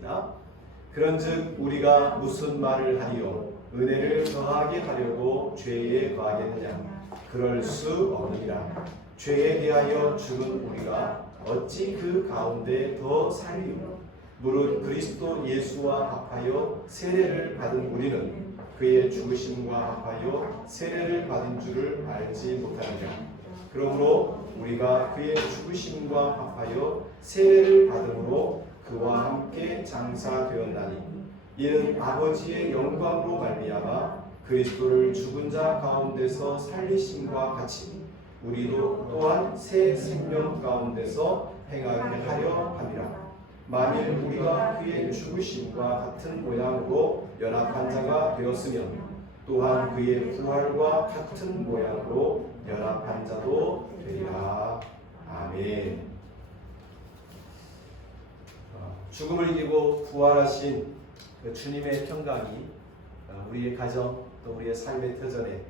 있습니다. 그런즉 우리가 무슨 말을 하리요? 은혜를 더하게 하려고 죄에 거하겠느냐? 그럴 수 없느니라. 죄에 대하여 죽은 우리가 어찌 그 가운데 더 살리요? 무릇 그리스도 예수와 합하여 세례를 받은 우리는 그의 죽으심과 합하여 세례를 받은 줄을 알지 못하느냐? 그러므로 우리가 그의 죽으심과 합하여 세례를 받음으로 그와 함께 장사되었나니 이는 아버지의 영광으로 말미암아 그리스도를 죽은 자 가운데서 살리심과 같이 우리도 또한 새 생명 가운데서 행하게 하려 함이라. 만일 우리가 그의 죽으심과 같은 모양으로 연합한 자가 되었으면 또한 그의 부활과 같은 모양으로 연합한 자도 되리라. 아멘. 죽음을 이기고 부활하신 그 주님의 평강이 우리의 가정 또 우리의 삶의 터전에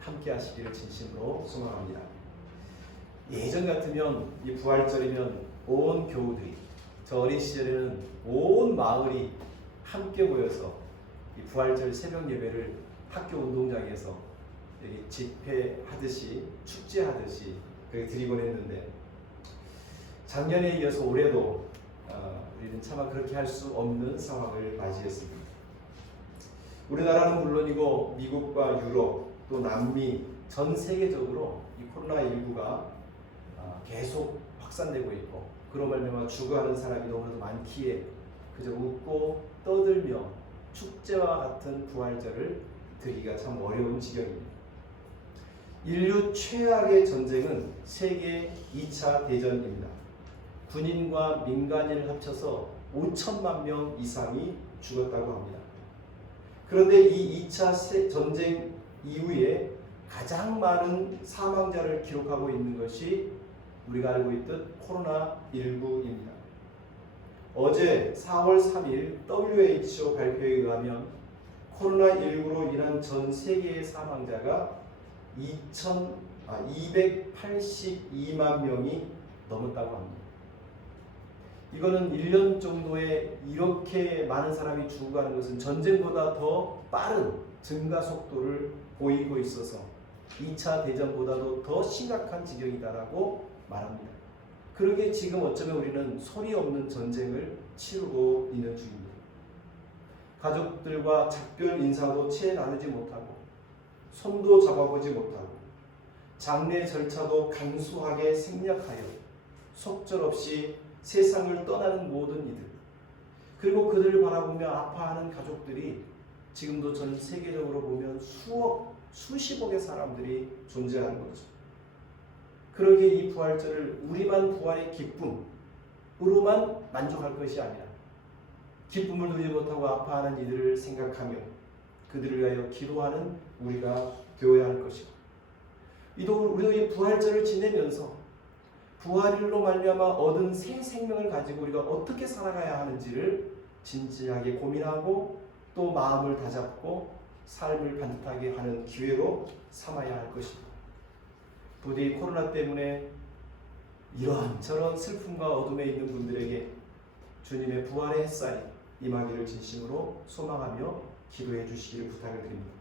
함께 하시기를 진심으로 소망합니다. 예전 같으면 이 부활절이면 온 교우들이, 저 어린 시절에는 온 마을이 함께 모여서 이 부활절 새벽 예배를 학교 운동장에서 여기 집회하듯이 축제하듯이 그렇게 드리곤 했는데, 작년에 이어서 올해도 우리는 차마 그렇게 할 수 없는 상황을 맞이했습니다. 우리나라는 물론이고 미국과 유럽 또 남미 전 세계적으로 이 코로나19가 계속 확산되고 있고, 그로 말미암아 죽어가는 사람이 너무나도 많기에 그저 웃고 떠들며 축제와 같은 부활절을 드리기가 참 어려운 지경입니다. 인류 최악의 전쟁은 세계 2차 대전입니다. 군인과 민간인을 합쳐서 5천만 명 이상이 죽었다고 합니다. 그런데 이 2차 전쟁 이후에 가장 많은 사망자를 기록하고 있는 것이 우리가 알고 있듯 코로나19입니다. 어제 4월 3일 WHO 발표에 의하면 코로나19로 인한 전 세계의 사망자가 282만 명이 넘었다고 합니다. 이거는 1년 정도에 이렇게 많은 사람이 죽어가는 것은 전쟁보다 더 빠른 증가 속도를 보이고 있어서 2차 대전보다도 더 심각한 지경이다라고 말합니다. 그러기에 지금 어쩌면 우리는 소리 없는 전쟁을 치르고 있는 중입니다. 가족들과 작별 인사도 채 나누지 못하고, 손도 잡아보지 못하고, 장례 절차도 간소하게 생략하여 속절없이 세상을 떠나는 모든 이들, 그리고 그들을 바라보며 아파하는 가족들이 지금도 전 세계적으로 보면 수십억의 사람들이 존재하는 거죠. 그러기에 이 부활절을 우리만 부활의 기쁨으로만 만족할 것이 아니라 기쁨을 누리지 못하고 아파하는 이들을 생각하며 그들을 위하여 기도하는 우리가 되어야 할 것이고, 우리도 이 부활절을 지내면서 부활일로 말미암아 얻은 새 생명을 가지고 우리가 어떻게 살아가야 하는지를 진지하게 고민하고 또 마음을 다잡고 삶을 반듯하게 하는 기회로 삼아야 할 것입니다. 부디 코로나 때문에 이런저런 슬픔과 어둠에 있는 분들에게 주님의 부활의 햇살이 임하기를 진심으로 소망하며 기도해 주시기를 부탁을 드립니다.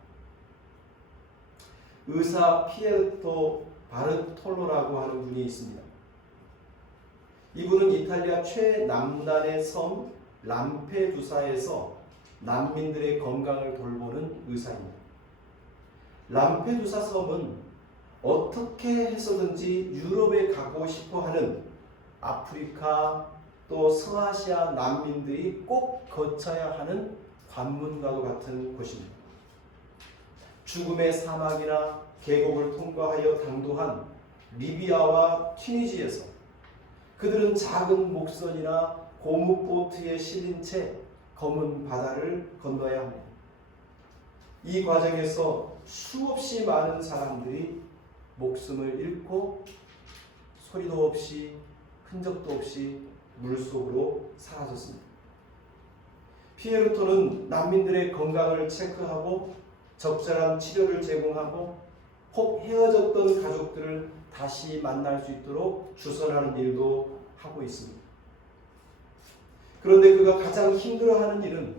의사 피에르토 바르톨로라고 하는 분이 있습니다. 이분은 이탈리아 최남단의 섬 람페두사에서 난민들의 건강을 돌보는 의사입니다. 람페두사 섬은 어떻게 해서든지 유럽에 가고 싶어하는 아프리카 또 서아시아 난민들이 꼭 거쳐야 하는 관문과도 같은 곳입니다. 죽음의 사막이나 계곡을 통과하여 당도한 리비아와 튀니지에서 그들은 작은 목선이나 고무보트에 실린 채 검은 바다를 건너야 합니다. 이 과정에서 수없이 많은 사람들이 목숨을 잃고 소리도 없이 흔적도 없이 물속으로 사라졌습니다. 피에르토는 난민들의 건강을 체크하고 적절한 치료를 제공하고 혹 헤어졌던 가족들을 다시 만날 수 있도록 주선하는 일도 하고 있습니다. 그런데 그가 가장 힘들어하는 일은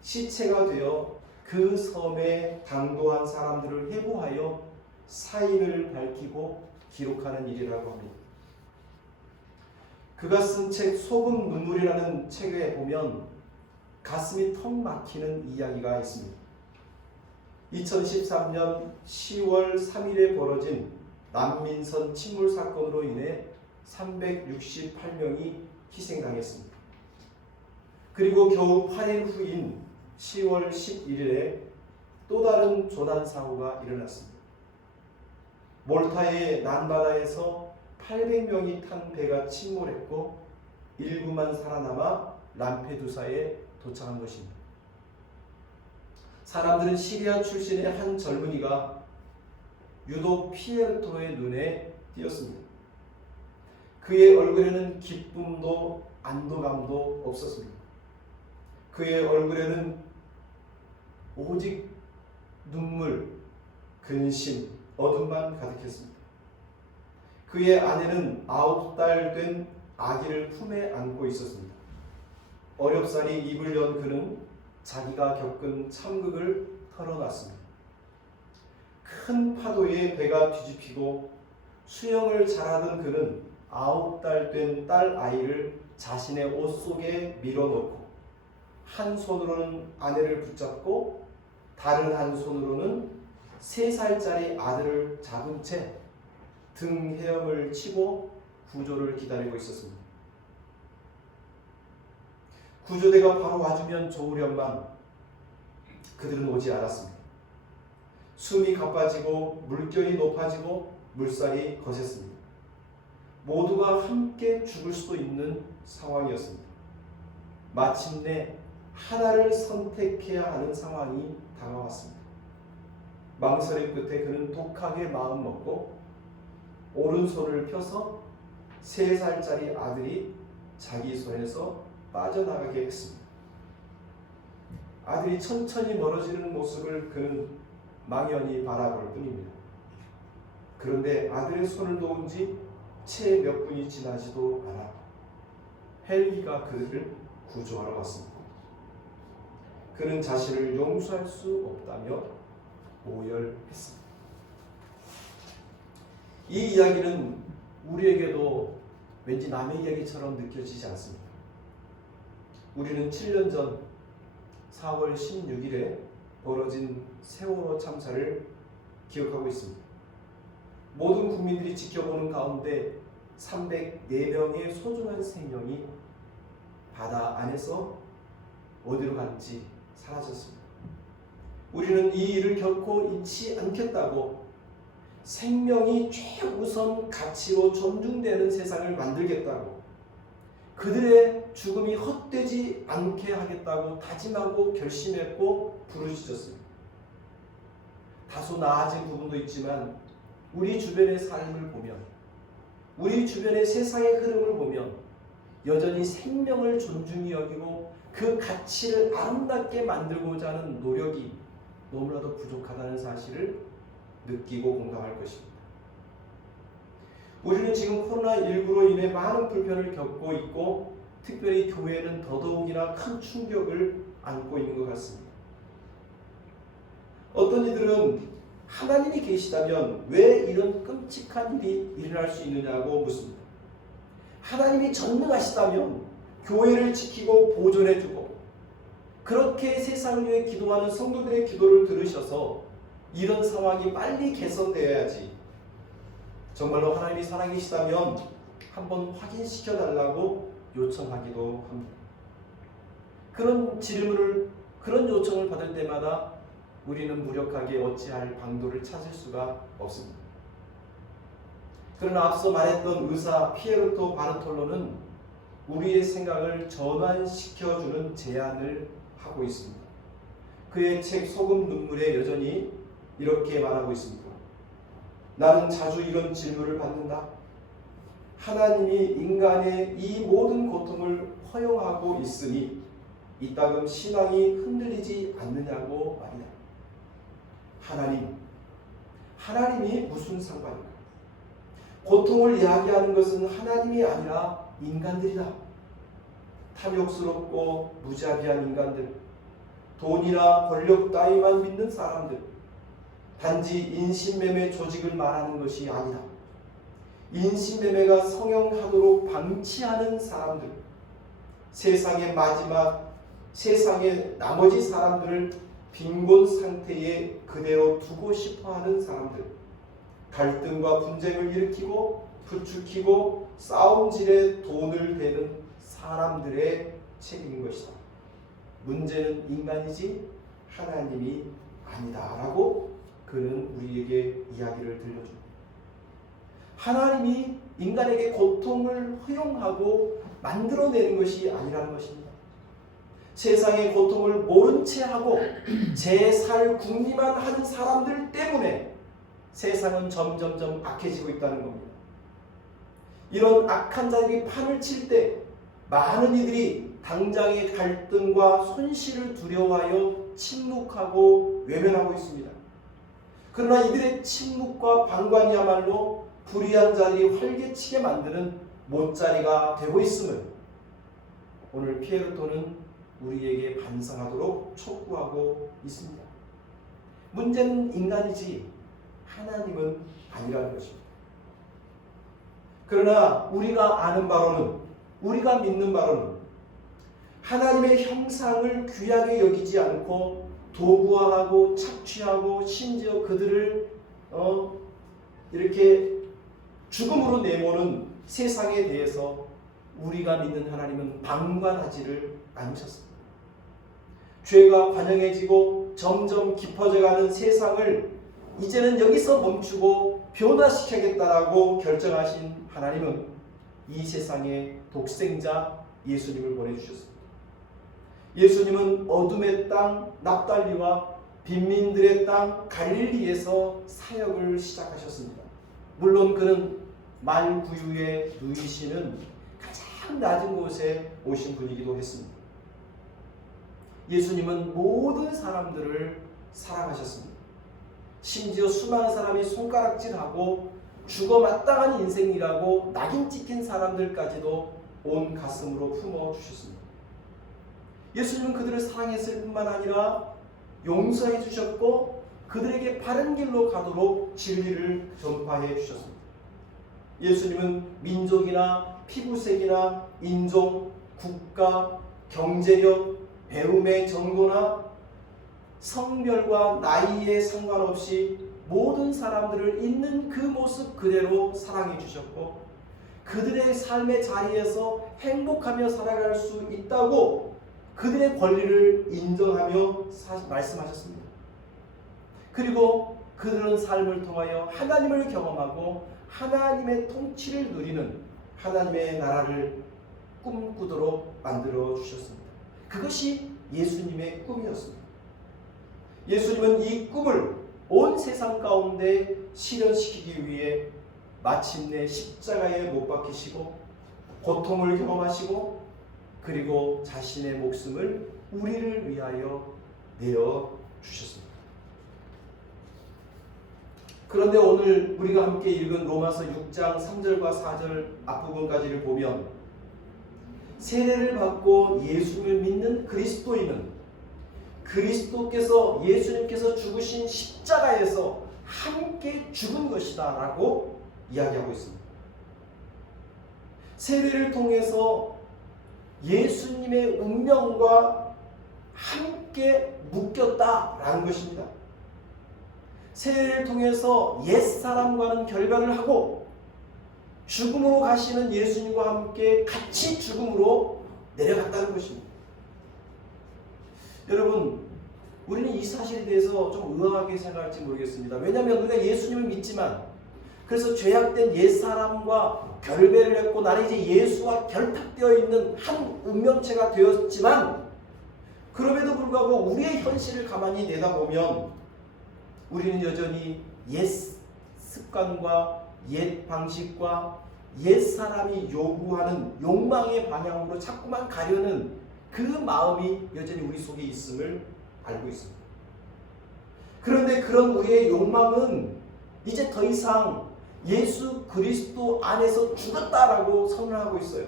시체가 되어 그 섬에 당도한 사람들을 해고하여 사인을 밝히고 기록하는 일이라고 합니다. 그가 쓴 책 소금 눈물이라는 책에 보면 가슴이 턱 막히는 이야기가 있습니다. 2013년 10월 3일에 벌어진 난민선 침몰 사건으로 인해 368명이 희생당했습니다. 그리고 겨우 8일 후인 10월 11일에 또 다른 조난사고가 일어났습니다. 몰타의 난바다에서 800명이 탄 배가 침몰했고 일부만 살아남아 람페두사에 도착한 것입니다. 사람들은 시리아 출신의 한 젊은이가 유독 피에르토의 눈에 띄었습니다. 그의 얼굴에는 기쁨도 안도감도 없었습니다. 그의 얼굴에는 오직 눈물, 근심, 어둠만 가득했습니다. 그의 아내는 9달 된 아기를 품에 안고 있었습니다. 어렵사리 입을 연 그는 자기가 겪은 참극을 털어놨습니다. 큰 파도에 배가 뒤집히고 수영을 잘하던 그는 9달 된 딸 아이를 자신의 옷 속에 밀어넣고 한 손으로는 아내를 붙잡고 다른 한 손으로는 3살짜리 아들을 잡은 채 등 헤엄을 치고 구조를 기다리고 있었습니다. 구조대가 바로 와주면 좋으련만 그들은 오지 않았습니다. 숨이 가빠지고 물결이 높아지고 물살이 거셌습니다. 모두가 함께 죽을 수도 있는 상황이었습니다. 마침내 하나를 선택해야 하는 상황이 다가왔습니다. 망설임 끝에 그는 독하게 마음 먹고 오른손을 펴서 3살짜리 아들이 자기 손에서 빠져나가게 했습니다. 아들이 천천히 멀어지는 모습을 그는 망연히 바라볼 뿐입니다. 그런데 아들의 손을 놓은 지 채 몇 분이 지나지도 않아 헬기가 그들을 구조하러 왔습니다. 그는 자신을 용서할 수 없다며 오열했습니다. 이 이야기는 우리에게도 왠지 남의 이야기처럼 느껴지지 않습니다. 우리는 7년 전 4월 16일에 벌어진 세월호 참사를 기억하고 있습니다. 모든 국민들이 지켜보는 가운데 304명의 소중한 생명이 바다 안에서 어디로 갔는지 사라졌습니다. 우리는 이 일을 결코 잊지 않겠다고 생명이 최우선 가치로 존중되는 세상을 만들겠다고 그들의 죽음이 헛되지 않게 하겠다고 다짐하고 결심했고 부르짖었습니다. 다소 나아진 부분도 있지만 우리 주변의 삶을 보면 우리 주변의 세상의 흐름을 보면 여전히 생명을 존중히 여기고 그 가치를 아름답게 만들고자 하는 노력이 너무나도 부족하다는 사실을 느끼고 공감할 것입니다. 우리는 지금 코로나19로 인해 많은 불편을 겪고 있고 특별히 교회는 더더욱이나 큰 충격을 안고 있는 것 같습니다. 어떤 이들은 하나님이 계시다면 왜 이런 끔찍한 일이 일어날 수 있느냐고 묻습니다. 하나님이 전능하시다면 교회를 지키고 보존해주고 그렇게 세상을 위해 기도하는 성도들의 기도를 들으셔서 이런 상황이 빨리 개선되어야지. 정말로 하나님이 살아계시다면 한번 확인시켜 달라고 요청하기도 합니다. 그런 요청을 받을 때마다 우리는 무력하게 어찌할 방도를 찾을 수가 없습니다. 그러나 앞서 말했던 의사 피에르토 바르톨로는 우리의 생각을 전환시켜주는 제안을 하고 있습니다. 그의 책 소금 눈물에 여전히 이렇게 말하고 있습니다. 나는 자주 이런 질문을 받는다. 하나님이 인간의 이 모든 고통을 허용하고 있으니 이따금 신앙이 흔들리지 않느냐고 말이다. 하나님이 무슨 상관인가? 고통을 이야기하는 것은 하나님이 아니라 인간들이다. 탐욕스럽고 무자비한 인간들, 돈이나 권력 따위만 믿는 사람들, 단지 인신매매 조직을 말하는 것이 아니다. 인신매매가 성행하도록 방치하는 사람들, 세상의 나머지 사람들을 빈곤 상태에 그대로 두고 싶어하는 사람들, 갈등과 분쟁을 일으키고 부추기고 싸움질에 돈을 대는 사람들의 책임인 것이다. 문제는 인간이지 하나님이 아니다라고 그는 우리에게 이야기를 들려줍니다. 하나님이 인간에게 고통을 허용하고 만들어내는 것이 아니라는 것입니다. 세상의 고통을 모른 채 하고 제살 궁리만 하는 사람들 때문에 세상은 점점점 악해지고 있다는 겁니다. 이런 악한 자들이 판을 칠 때 많은 이들이 당장의 갈등과 손실을 두려워하여 침묵하고 외면하고 있습니다. 그러나 이들의 침묵과 방관이야말로 불의한 자들이 활개치게 만드는 못자리가 되고 있음을 오늘 피에르토는 우리에게 반성하도록 촉구하고 있습니다. 문제는 인간이지 하나님은 아니라는 것입니다. 그러나 우리가 아는 바로는, 우리가 믿는 바로는 하나님의 형상을 귀하게 여기지 않고 도구화하고 착취하고 심지어 그들을 이렇게 죽음으로 내모는 세상에 대해서 우리가 믿는 하나님은 방관하지를 않으셨습니다. 죄가 관영해지고 점점 깊어져가는 세상을 이제는 여기서 멈추고 변화시켜야겠다라고 결정하신 하나님은 이 세상에 독생자 예수님을 보내주셨습니다. 예수님은 어둠의 땅 납달리와 빈민들의 땅 갈릴리에서 사역을 시작하셨습니다. 물론 그는 말구유에 누이시는 가장 낮은 곳에 오신 분이기도 했습니다. 예수님은 모든 사람들을 사랑하셨습니다. 심지어 수많은 사람이 손가락질하고 죽어 마땅한 인생이라고 낙인 찍힌 사람들까지도 온 가슴으로 품어주셨습니다. 예수님은 그들을 사랑했을 뿐만 아니라 용서해 주셨고 그들에게 바른 길로 가도록 진리를 전파해 주셨습니다. 예수님은 민족이나 피부색이나 인종, 국가, 경제력, 배움의 정도나 성별과 나이에 상관없이 모든 사람들을 있는 그 모습 그대로 사랑해 주셨고 그들의 삶의 자리에서 행복하며 살아갈 수 있다고 그들의 권리를 인정하며 말씀하셨습니다. 그리고 그들은 삶을 통하여 하나님을 경험하고 하나님의 통치를 누리는 하나님의 나라를 꿈꾸도록 만들어 주셨습니다. 그것이 예수님의 꿈이었습니다. 예수님은 이 꿈을 온 세상 가운데 실현시키기 위해 마침내 십자가에 못 박히시고 고통을 경험하시고 그리고 자신의 목숨을 우리를 위하여 내어주셨습니다. 그런데 오늘 우리가 함께 읽은 로마서 6장 3절과 4절 앞부분까지를 보면 세례를 받고 예수님을 믿는 그리스도인은 그리스도께서 예수님께서 죽으신 십자가에서 함께 죽은 것이다 라고 이야기하고 있습니다. 세례를 통해서 예수님의 운명과 함께 묶였다라는 것입니다. 세례를 통해서 옛사람과는 결별을 하고 죽음으로 가시는 예수님과 함께 같이 죽음으로 내려갔다는 것입니다. 여러분, 우리는 이 사실에 대해서 좀 의아하게 생각할지 모르겠습니다. 왜냐하면 우리가 예수님을 믿지만 그래서 죄악된 옛사람과 결별을 했고 나는 이제 예수와 결탁되어 있는 한 운명체가 되었지만 그럼에도 불구하고 우리의 현실을 가만히 내다보면 우리는 여전히 옛 습관과 옛 방식과 옛 사람이 요구하는 욕망의 방향으로 자꾸만 가려는 그 마음이 여전히 우리 속에 있음을 알고 있습니다. 그런데 그런 우리의 욕망은 이제 더 이상 예수 그리스도 안에서 죽었다라고 선언하고 있어요.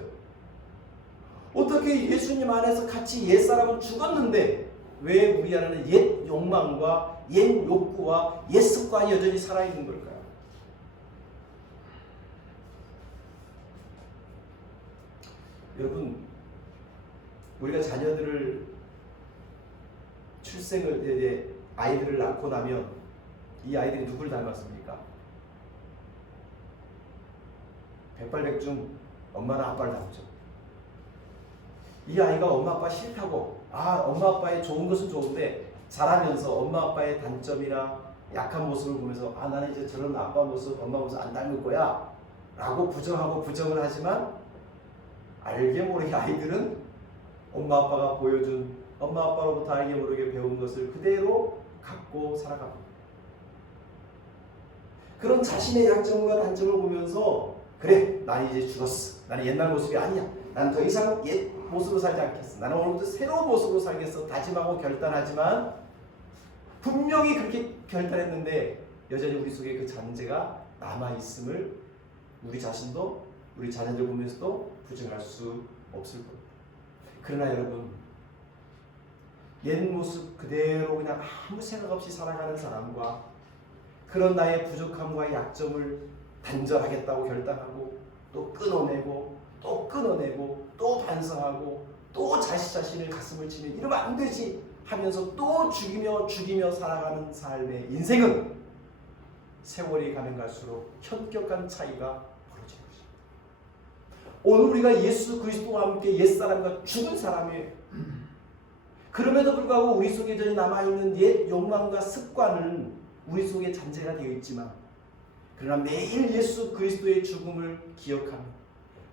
어떻게 예수님 안에서 같이 옛사람은 죽었는데 왜 우리 안에는 옛 욕망과 옛 욕구와 옛 습관이 여전히 살아있는 걸까요? 여러분, 우리가 자녀들을 아이들을 낳고 나면 이 아이들이 누굴 닮았습니까? 백발백중 엄마나 아빠를 닮죠. 이 아이가 엄마 아빠 싫다고, 엄마 아빠의 좋은 것은 좋은데 자라면서 엄마 아빠의 단점이나 약한 모습을 보면서 나는 이제 저런 아빠 모습, 엄마 모습 안 닮을 거야 라고 부정하고 부정을 하지만 알게 모르게 아이들은 엄마 아빠가 보여준, 엄마 아빠로부터 알게 모르게 배운 것을 그대로 갖고 살아갑니다. 그런 자신의 약점과 단점을 보면서 그래, 난 이제 죽었어. 나는 옛날 모습이 아니야. 나는 더 이상 옛 모습으로 살지 않겠어. 나는 오늘부터 새로운 모습으로 살겠어. 다짐하고 결단하지만 분명히 그렇게 결단했는데 여전히 우리 속에 그 잔재가 남아있음을 우리 자신도 우리 자녀들 보면서도 부정할 수 없을 겁니다. 그러나 여러분, 옛 모습 그대로 그냥 아무 생각 없이 살아가는 사람과 그런 나의 부족함과 약점을 단절하겠다고 결단하고 또 끊어내고 또 끊어내고 또 반성하고 또 자신을 가슴을 치며 이러면 안 되지 하면서 또 죽이며 살아가는 삶의 인생은 세월이 가면 갈수록 현격한 차이가 벌어지는 것입니다. 오늘 우리가 예수 그리스도와 함께 옛사람과 죽은 사람이에요. 그럼에도 불구하고 우리 속에 여전히 남아있는 옛 욕망과 습관은 우리 속에 잔재가 되어 있지만 그러나 매일 예수 그리스도의 죽음을 기억하며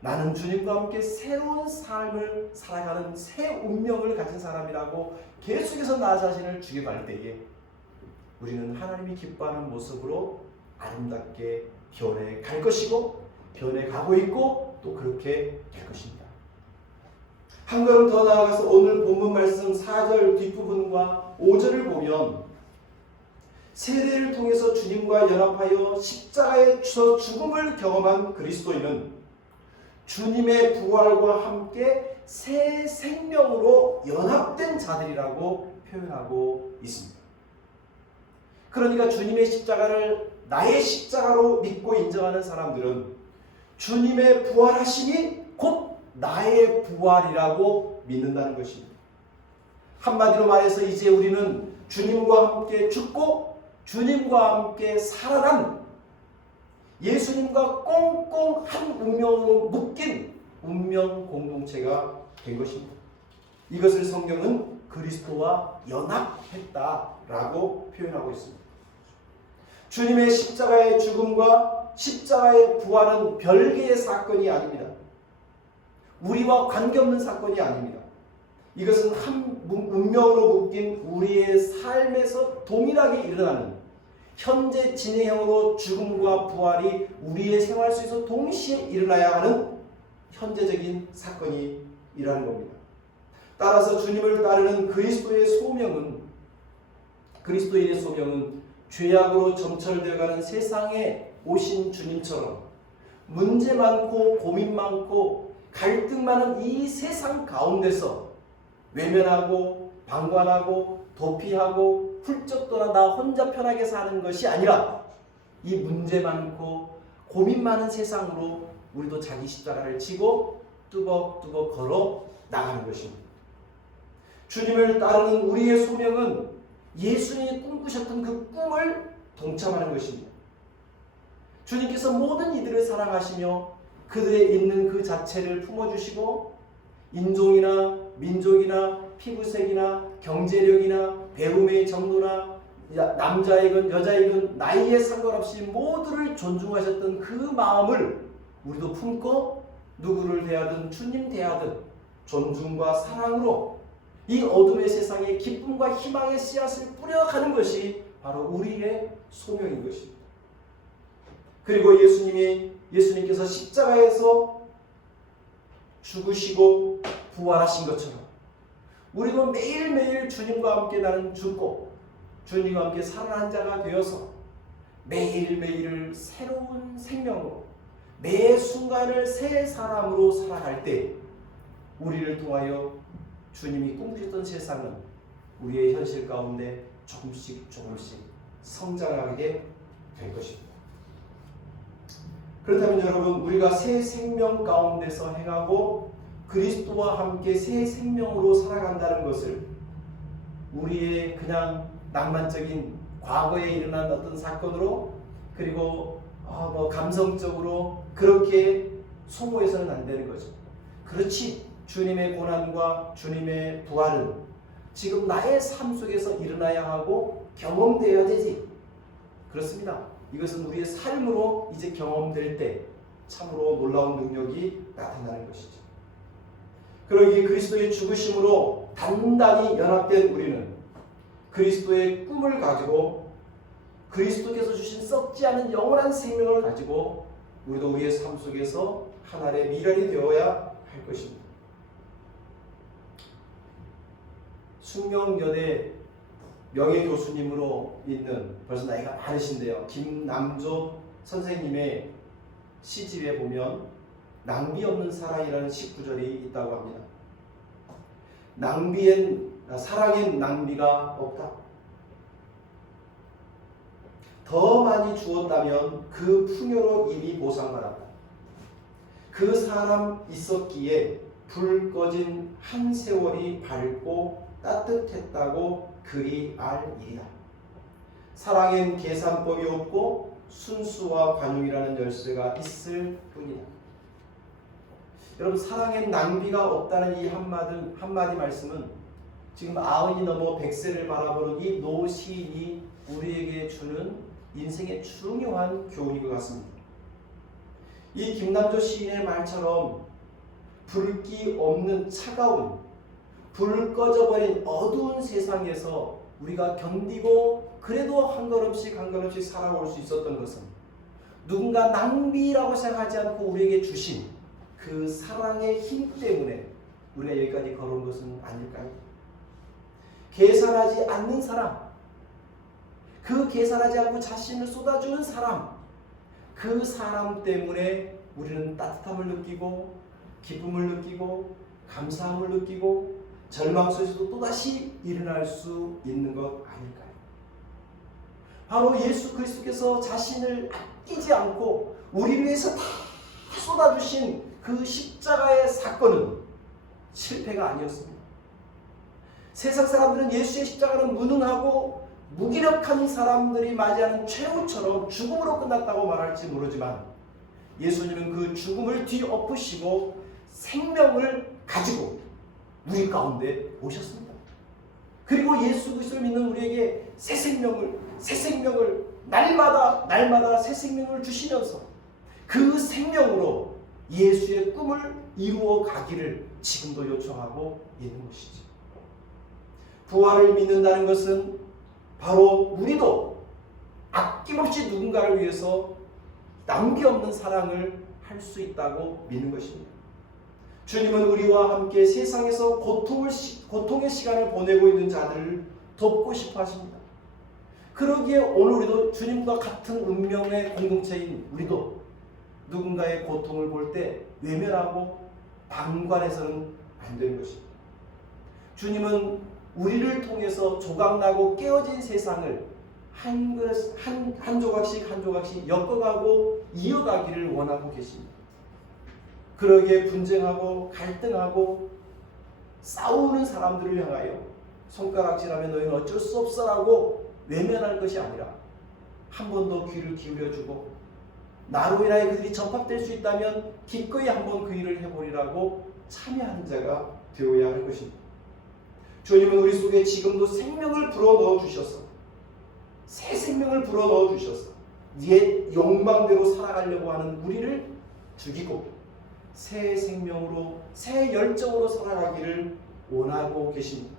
나는 주님과 함께 새로운 삶을 살아가는 새 운명을 가진 사람이라고 계속해서 나 자신을 죽여갈 때에 우리는 하나님이 기뻐하는 모습으로 아름답게 변해갈 것이고 변해가고 있고 또 그렇게 될 것입니다. 한 걸음 더 나아가서 오늘 본문 말씀 4절 뒷부분과 5절을 보면 세례를 통해서 주님과 연합하여 십자가에서 죽음을 경험한 그리스도인은 주님의 부활과 함께 새 생명으로 연합된 자들이라고 표현하고 있습니다. 그러니까 주님의 십자가를 나의 십자가로 믿고 인정하는 사람들은 주님의 부활하심이 곧 나의 부활이라고 믿는다는 것입니다. 한마디로 말해서 이제 우리는 주님과 함께 죽고 주님과 함께 살아난 예수님과 꽁꽁 한 운명으로 묶인 운명 공동체가 된 것입니다. 이것을 성경은 그리스도와 연합했다라고 표현하고 있습니다. 주님의 십자가의 죽음과 십자가의 부활은 별개의 사건이 아닙니다. 우리와 관계없는 사건이 아닙니다. 이것은 한 운명으로 묶인 우리의 삶에서 동일하게 일어나는 현재 진행형으로 죽음과 부활이 우리의 생활 속에서 동시에 일어나야 하는 현재적인 사건이라는 겁니다. 따라서 주님을 따르는 그리스도인의 소명은 죄악으로 점철되어가는 세상에 오신 주님처럼 문제 많고 고민 많고 갈등 많은 이 세상 가운데서 외면하고 방관하고 도피하고 훌쩍 떠나 나 혼자 편하게 사는 것이 아니라 이 문제 많고 고민 많은 세상으로 우리도 자기 십자가를 지고 뚜벅뚜벅 걸어 나가는 것입니다. 주님을 따르는 우리의 소명은 예수님이 꿈꾸셨던 그 꿈을 동참하는 것입니다. 주님께서 모든 이들을 사랑하시며 그들의 있는 그 자체를 품어주시고 인종이나 민족이나 피부색이나 경제력이나 배움의 정도나 남자이건 여자이건 나이에 상관없이 모두를 존중하셨던 그 마음을 우리도 품고 누구를 대하든 주님 대하든 존중과 사랑으로 이 어둠의 세상에 기쁨과 희망의 씨앗을 뿌려가는 것이 바로 우리의 소명인 것입니다. 그리고 예수님께서 십자가에서 죽으시고 부활하신 것처럼 우리도 매일매일 주님과 함께 나는 죽고 주님과 함께 살아난 자가 되어서 매일매일을 새로운 생명으로 매 순간을 새 사람으로 살아갈 때 우리를 통하여 주님이 꿈꾸셨던 세상은 우리의 현실 가운데 조금씩 성장하게 될 것입니다. 그렇다면 여러분, 우리가 새 생명 가운데서 행하고 그리스도와 함께 새 생명으로 살아간다는 것을 우리의 그냥 낭만적인 과거에 일어난 어떤 사건으로, 그리고 감성적으로 그렇게 소모해서는 안 되는 거죠. 그렇지, 주님의 고난과 주님의 부활은 지금 나의 삶 속에서 일어나야 하고 경험되어야 되지. 그렇습니다. 이것은 우리의 삶으로 이제 경험될 때 참으로 놀라운 능력이 나타나는 것이죠. 그러기에 그리스도의 죽으심으로 단단히 연합된 우리는 그리스도의 꿈을 가지고 그리스도께서 주신 썩지 않은 영원한 생명을 가지고 우리도 우리의 삶 속에서 하나님의 미랄이 되어야 할 것입니다. 숙명여대 명예교수님으로 있는, 벌써 나이가 많으신데요, 김남조 선생님의 시집에 보면 낭비 없는 사랑이라는 19절이 있다고 합니다. 사랑엔 낭비가 없다. 더 많이 주었다면 그 풍요로 이미 보상받았다. 그 사람 있었기에 불 꺼진 한 세월이 밝고 따뜻했다고 그리 알 일이다. 사랑엔 계산법이 없고 순수와 관용이라는 열쇠가 있을 뿐이다. 여러분, 사랑엔 낭비가 없다는 이 한마디 말씀은 지금 90이 넘어 100세를 바라보는 이 노 시인이 우리에게 주는 인생의 중요한 교훈인 것 같습니다. 이 김남조 시인의 말처럼 불기 없는 차가운, 불 꺼져버린 어두운 세상에서 우리가 견디고 그래도 한 걸음씩 살아올 수 있었던 것은 누군가 낭비라고 생각하지 않고 우리에게 주신 그 사랑의 힘 때문에 우리가 여기까지 걸어온 것은 아닐까요? 계산하지 않는 사람, 그 계산하지 않고 자신을 쏟아주는 사람, 그 사람 때문에 우리는 따뜻함을 느끼고 기쁨을 느끼고 감사함을 느끼고 절망 속에서도 또다시 일어날 수 있는 것 아닐까요? 바로 예수 그리스도께서 자신을 아끼지 않고 우리를 위해서 다 쏟아주신 그 십자가의 사건은 실패가 아니었습니다. 세상 사람들은 예수의 십자가는 무능하고 무기력한 사람들이 맞이하는 최후처럼 죽음으로 끝났다고 말할지 모르지만 예수님은 그 죽음을 뒤엎으시고 생명을 가지고 우리 가운데 오셨습니다. 그리고 예수 그리스도를 믿는 우리에게 새 생명을 날마다 새 생명을 주시면서 그 생명으로 예수의 꿈을 이루어 가기를 지금도 요청하고 있는 것이죠. 부활을 믿는다는 것은 바로 우리도 아낌없이 누군가를 위해서 낭비 없는 사랑을 할 수 있다고 믿는 것입니다. 주님은 우리와 함께 세상에서 고통의 시간을 보내고 있는 자들을 돕고 싶어 하십니다. 그러기에 오늘 우리도 주님과 같은 운명의 공동체인 우리도 누군가의 고통을 볼 때 외면하고 방관해서는 안 되는 것입니다. 주님은 우리를 통해서 조각나고 깨어진 세상을 한 조각씩 엮어가고 이어가기를 원하고 계십니다. 그러기에 분쟁하고 갈등하고 싸우는 사람들을 향하여 손가락질하면 너희는 어쩔 수 없어라고 외면할 것이 아니라 한 번 더 귀를 기울여주고 나로 인하여 그들이 전파될 수 있다면 기꺼이 한번 그 일을 해보리라고 참여하는 자가 되어야 할 것입니다. 주님은 우리 속에 지금도 생명을 불어넣어 주셔서 새 생명을 불어넣어 주셔서 옛 욕망대로 살아가려고 하는 우리를 죽이고 새 생명으로 새 열정으로 살아가기를 원하고 계십니다.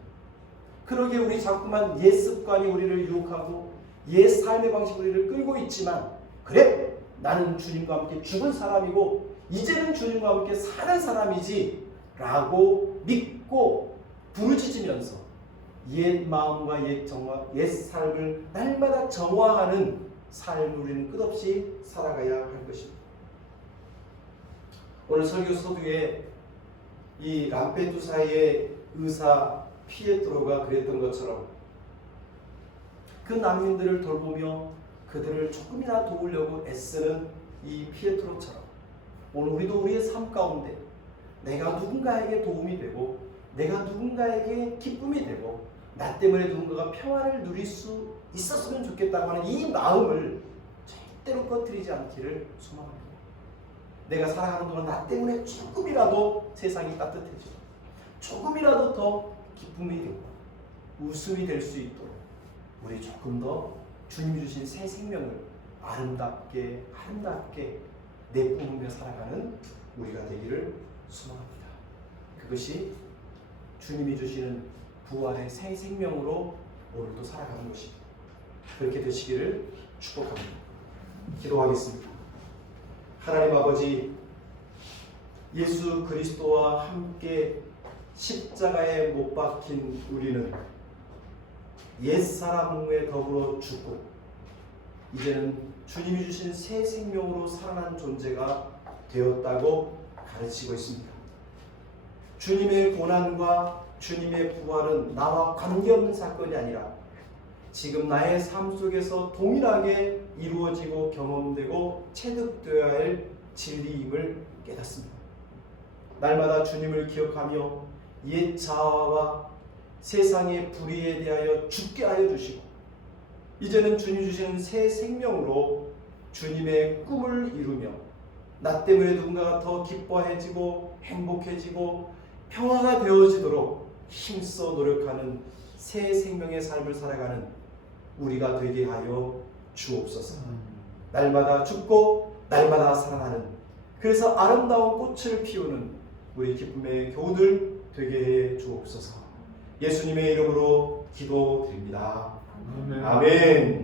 그러기에 우리 자꾸만 옛 습관이 우리를 유혹하고 옛 삶의 방식이 우리를 끌고 있지만 그래 나는 주님과 함께 죽은 사람이고 이제는 주님과 함께 사는 사람이지 라고 믿고 부르짖으면서 옛 마음과 옛 삶을 날마다 정화하는 삶을 우리는 끝없이 살아가야 할 것입니다. 오늘 설교 서두에 이 람페두사의 의사 피에트로가 그랬던 것처럼 그 난민들을 돌보며 그들을 조금이나 도우려고 애쓰는 이 피에트로처럼 오늘 우리도 우리의 삶 가운데 내가 누군가에게 도움이 되고 내가 누군가에게 기쁨이 되고 나 때문에 누군가가 평안을 누릴 수 있었으면 좋겠다고 하는 이 마음을 절대로 꺼뜨리지 않기를 소망합니다. 내가 살아가는 동안 나 때문에 조금이라도 세상이 따뜻해지고 조금이라도 더 기쁨이 되고 웃음이 될 수 있도록 우리 조금 더 주님이 주신 새 생명을 아름답게 내뿜으며 살아가는 우리가 되기를 소망합니다. 그것이 주님이 주시는 부활의 새 생명으로 오늘도 살아가는 것입니다. 그렇게 되시기를 축복합니다. 기도하겠습니다. 하나님 아버지, 예수 그리스도와 함께 십자가에 못 박힌 우리는 옛사람에 더불어 죽고 이제는 주님이 주신 새 생명으로 살아난 존재가 되었다고 가르치고 있습니다. 주님의 고난과 주님의 부활은 나와 관계없는 사건이 아니라 지금 나의 삶 속에서 동일하게 이루어지고 경험되고 체득되어야 할 진리임을 깨닫습니다. 날마다 주님을 기억하며 옛 자아와 세상의 불의에 대하여 죽게 하여 주시고 이제는 주님 주시는 새 생명으로 주님의 꿈을 이루며 나 때문에 누군가가 더 기뻐해지고 행복해지고 평화가 되어지도록 힘써 노력하는 새 생명의 삶을 살아가는 우리가 되게 하여 주옵소서. 날마다 죽고 날마다 살아나는, 그래서 아름다운 꽃을 피우는 우리 기쁨의 교우들 되게 해 주옵소서. 예수님의 이름으로 기도드립니다. 아멘.